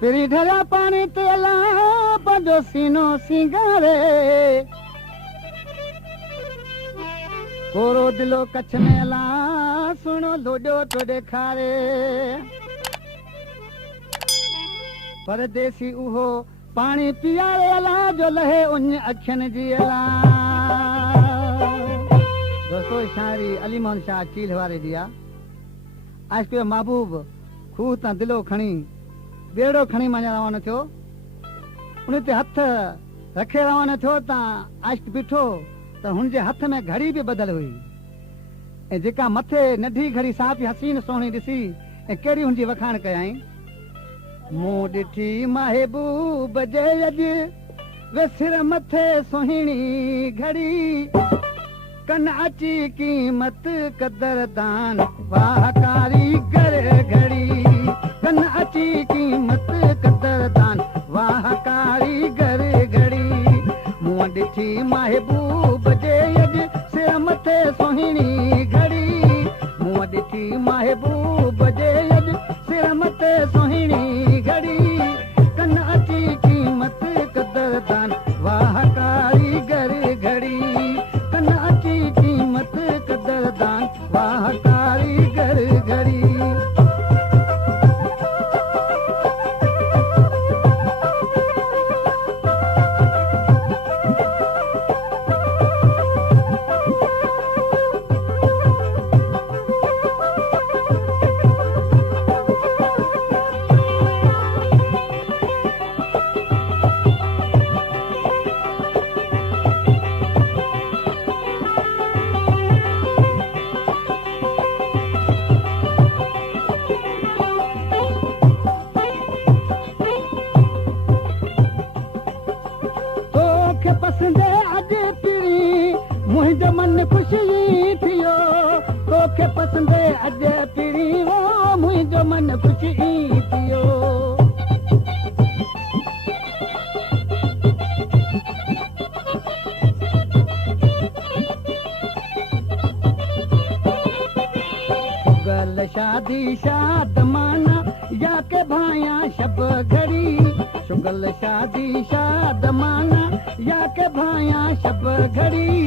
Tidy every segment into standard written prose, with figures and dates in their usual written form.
पिरी ढरा पानी तेला पंहिंजो सीनो सिंगारे कोरो दिलो कच्छ में ला सुनो लोॾो तो ॾेखारे परदेसी उहो पानी पियारे अला जो लहे उन अखियनि जी अला। दोस्तों शायरी अली मोहन शाह चील वारे दिया आज पियो महबूब खूह तां दिलो खणी बेड़ो खणी मां रवानो थियो उन ते हथ रखे रवानो थियो तां आशिक बीठो त हुन जे हथ में घड़ी भी बदल हुई ऐं जेका मथे नंढी घड़ी साफ़ हसीन सोहणी ॾिसी ऐं कहिड़ी हुनजी वखाण कयाई मूं ॾिठी महबूब जे अॼु वे सिर मथे सुहिणी घड़ी कन अची कीमत कदरदान वाह कारीगर घड़ी कन अची कीमत कदरदान वाह कारीगर घड़ी मूं ॾिठी महबूब जे अॼु सिर मथे सुहिणी घड़ी मूं ॾिठी महबूब जे अॼु सिर मथे सुहिणी घड़ी कन अची कीमत कदरदान वाह कारीगर घड़ी कन अची कीमत कदरदान वाह कारीगर घड़ी। मुंहिंजो मन ख़ुशी थियो तोखे पसंदि अॼु पिड़ी वो मुंहिंजो मन ख़ुशी थियो शुगल शादी शाद माना या के भाया शब घड़ी शुगल शादी शाद माना या के भाया शब घड़ी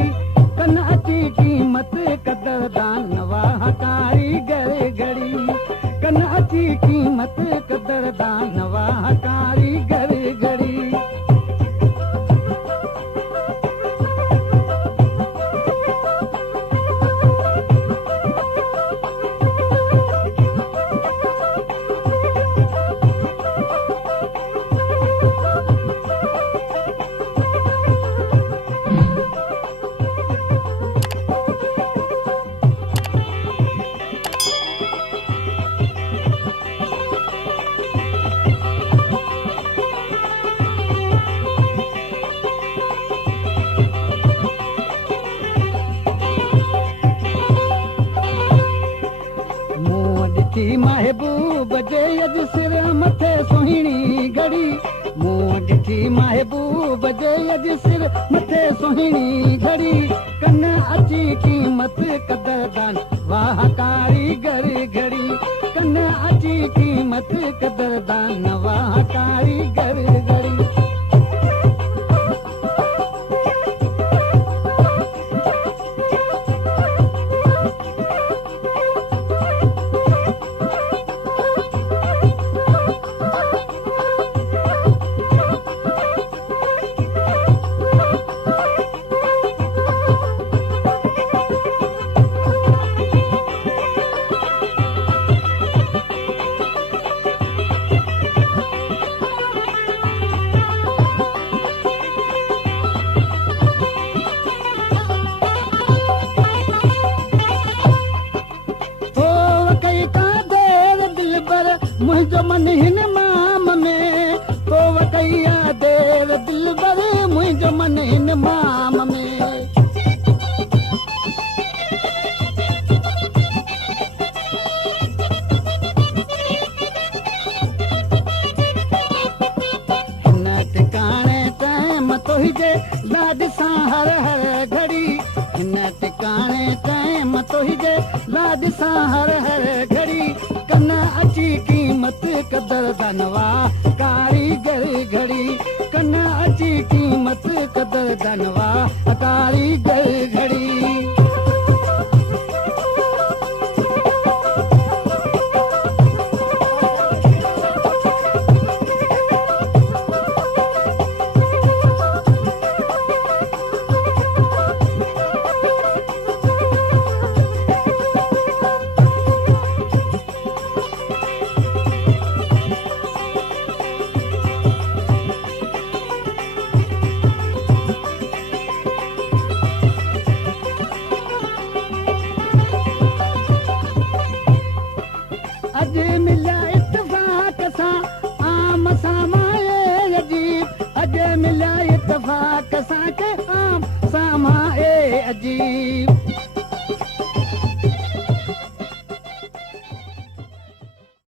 कन अची कीमत कदरदान वाह कारीगर घड़ी कन अची कीमत कदरदान वाह कारीगर घड़ी। महबूब जे अॼु सिर मथे सुहिणी घड़ी मूं ॾिठी महबूब जे अॼु सिर मथे सुहिणी घड़ी कन अची कीमत कदरदान वाह कारीगर घड़ी कन अची कीमत कदरदान वाह कारीगर घड़ी। मुंहिंजो मन हिन माम में तो वकैया देर दिल बर मुंहिंजो मन हिन माम में हिन टिकाणे टाइम तो हिजे लाड सां हर हर घड़ी हिन टिकाणे टाइम तो हिजे लाड सां हर हर घड़ी कन अची कीमत कदर धनवा कारीगर घड़ी कन्या अची कीमत कदर धनवा कारीगर घड़ी अजे मिलिया इत्तफ़ाक़ सां आम सामाए अजीब अजे मिलिया इत्तफ़ाक़ सां के आम सामाए अजीब